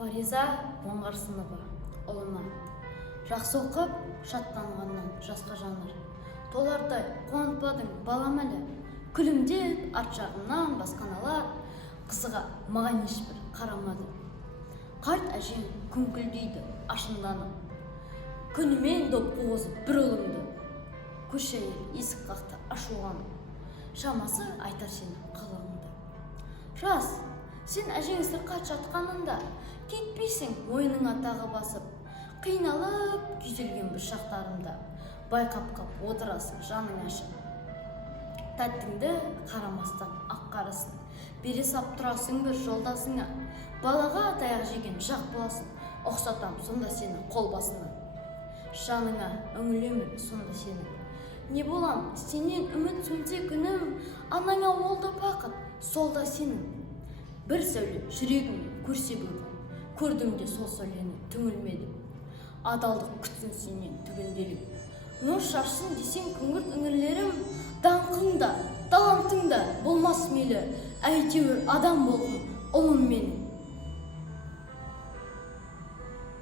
Фариза Оңғарсынова ұлыма. Жақсы оқып, шаттанғаннан жасқа жаныр. Толардай қуантпадың балам әлі. Күлімдеп арт жағымнан басқан алар, қызыға маған ешбір қарамады. Қарт әжең күңкілдейді ашынданып. Күнімен доп қуғызып бір ұлымды. Көш әйел есік қақты ашуланып. Шамасы айтар сені қылығыңды. Рас, сен әжең сырқат жатқанында кетпейсің мойныңа тағы басып. Қиналып күйзелген бір шақтарымда байқап отырасың жаның ашып. Тәттіңді қарамастан ақ қарасын, бере сап тұрасың бір жолдасыңа. Балаға таяқ жеген жақ боласың, ұқсатам сонда сені қол басынан. Жаныңа үңілемін сонда сені. Не болам, сенен үміт сөнсе күнім, анаңа олды бақыт, солда сенің. Бір сәуле жүрегімді көрсе бүгін, көрдім де сол сәулені түңілмедім. Адалдық күтсін сенен түгенделіп. Нұр шашсын десең күңгірт іңірлерім, даңқыңда, талантыңда болмас мейлі, әйтеуір адам болғым, ұлым менің.